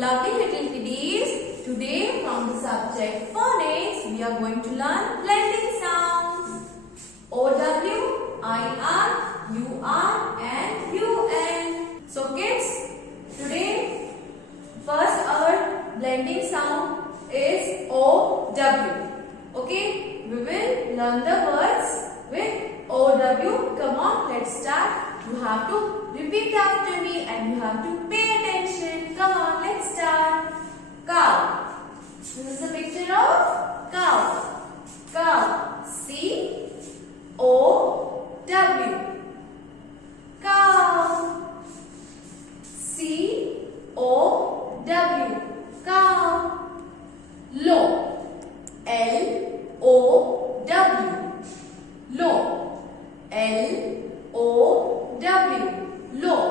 lovely little kiddies, today from the subject phonics, we are going to learn blending sounds. O-W, I-R, U-R and U-N. So kids, today first our blending sound is O-W. Okay, we will learn the words with O-W. Come on, let's start. You have to repeat after me and you have to pay attention. Come on, let's start. Cow. This is a picture of cow. Cow. C-O-W. Cow. C-O-W. Cow. Low. L-O-W. Low. L-O-W. Low.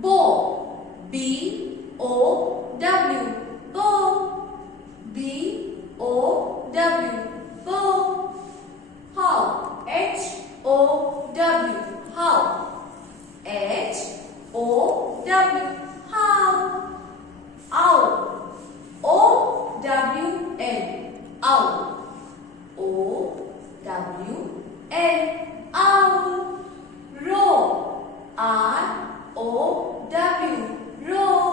Bow. B-O-W. Bow. B-O-W. Bow. How. H-O-W. How. H-O-W. How. Owl. O-W-L. Owl. O-W-L. Owl. Row. R-O-W. Row.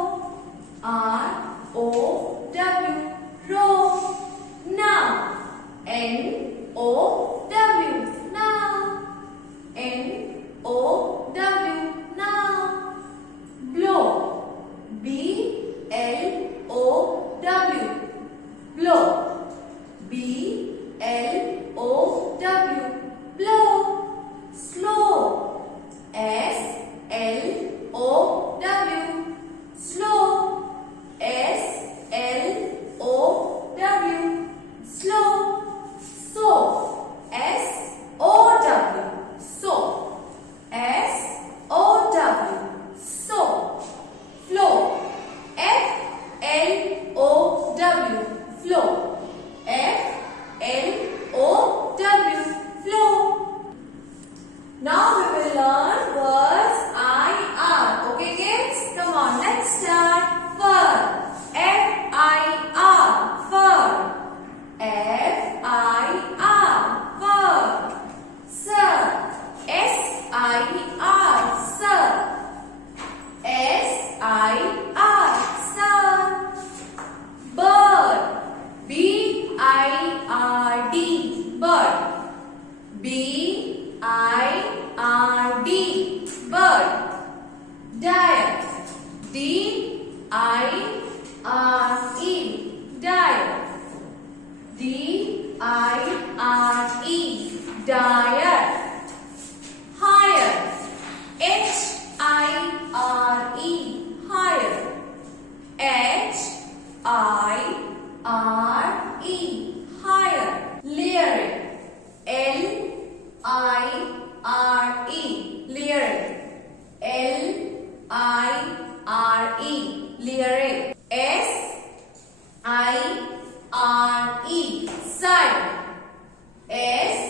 R-O-W. Row. Now. N-O-W. Now. N-O-W. Now. Blow. B-L-O-W. Blow. B-L-O-W. Blow. Slow. S-L-O-W. Slow. S-L-O-W. Slow. So. S-O-W. So. S-O-W. So. Flow. F-L-O-W. Flow. F-L-O-W. Flow. Now we will learn words I-R. Okay kids? Come on, let's start. Fur. F-I-R. Fur. F-I-R. Fur. Sir. S-I-R. Sir. S-I-R. Sir. Bird. B-I-R-D. Bird. B-I-R-D. Bird. Diet. D-I-R-E. Diet. D-I-R-E. Diet. Higher. H-I-R-E. Higher. H-I-R-E. Higher. Lyric. L-I-R-E. Lyric. L-I-R-E. Lyric. S-I-R-E. Sire. S-I-R-E.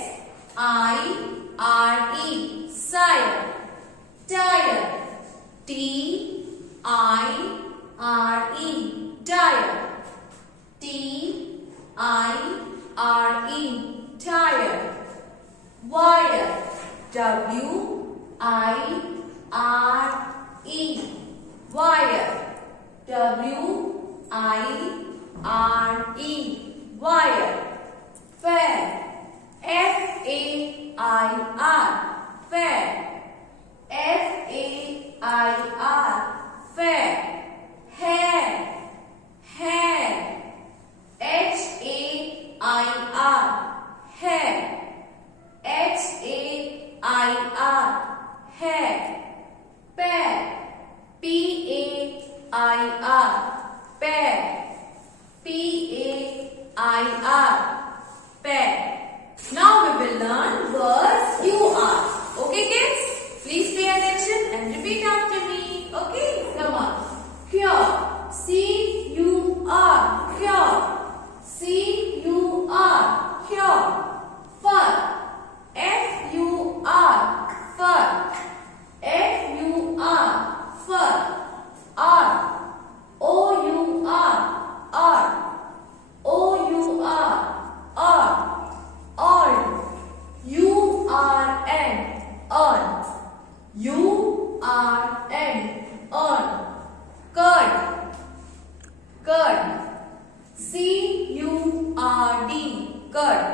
Sire. Tire. T-I-R-E. Tire. T-I-R-E. Tire. Wire. W-I-R-E. Wire. W-I-R-E. Wire. Fair. F-A-I-R. Fair. F-A-I-R. Fair. Hair. Hair. H-A-I-R. Hair. H-A-I-R. Hair. Pear. P-A-I-R. Pear. P-A-I-R. Pear. Now we will learn words U-R. Okay kids? Please pay attention and repeat after me. Okay? Come on. Cure. C-U-R. Cure. C-U-R. Cure. Fur. F-U-R. Fur. F-U-R. Fur. R. O-U. earn. U-R-N. Earn. Curd. Curd. C-U-R-D. Curd.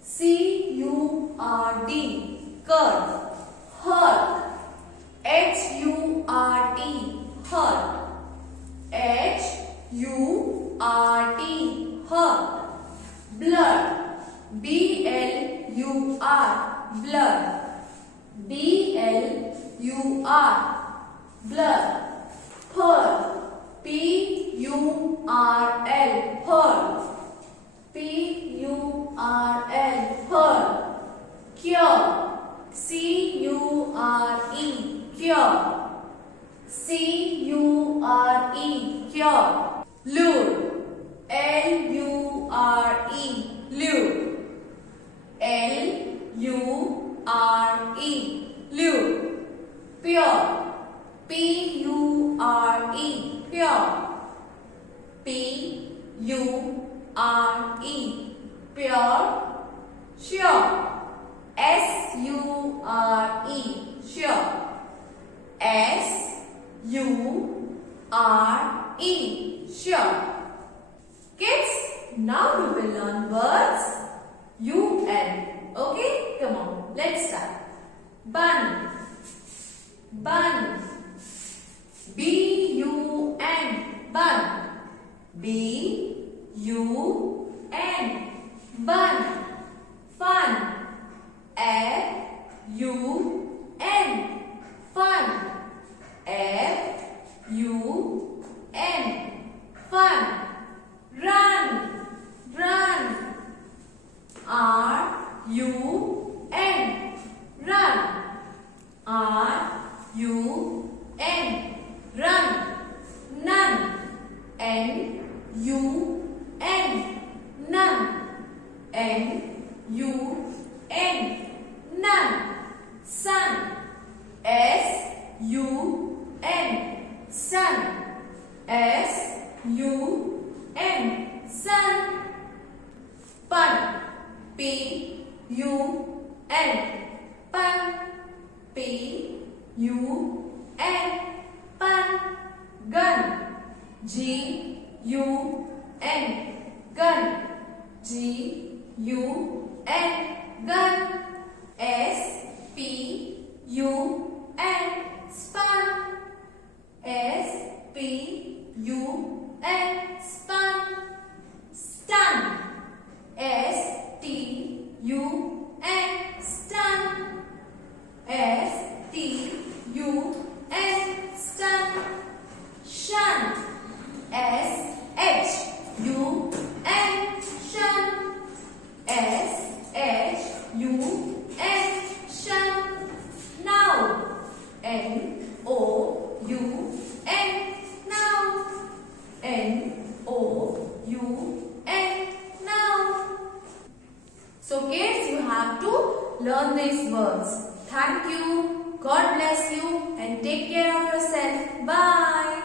C-U-R-D. Curd. Hurt. H-U-R-T. Hurt. H-U-R-T. Hurt. Blood. B-L-U-R. Blood. B-L-U-R. Blood. Pearl. P-U-R-L. Pearl. P-U-R-L. Pearl. Cure. C-U-R-E. Cure. C-U-R-E. Cure. Lure. L-U-R-E. Lure. L-U-R-E. Lure. Pure. P-U-R-E. Pure. P-U-R-E. Pure. Sure. S-U-R-E. Sure. S-U-R-E. Sure. Kids, now we will learn words U-N. Okay? Come on, let's start. Bun. Bun. B-U-N. Bun. B-U-N. Bun. Fun. F-U-N. Fun. F-U-N. Fun. Run. Run. R-U-N. Run. R-U-N. Run. None. N-U-N. None. N-U-N. None. Sun. S-U-N. Sun. S-U-N. Sun. Pun. P-U-N. Pun. P-U-N. Pun. Gun. G-U-N. Gun. G-U-N. Gun. S-P-U-N. Spun. S-P-U-N. Spun. Stun. S-T-U-N. Stun. S-T-U-N. Stun. Shun. S-H-U-N. Shun. S-H-U-N. Shun. Now. N-O-U-N. Now. N-O-U-N. Now. So kids, you have to learn these words. Thank you. God bless you and take care of yourself. Bye.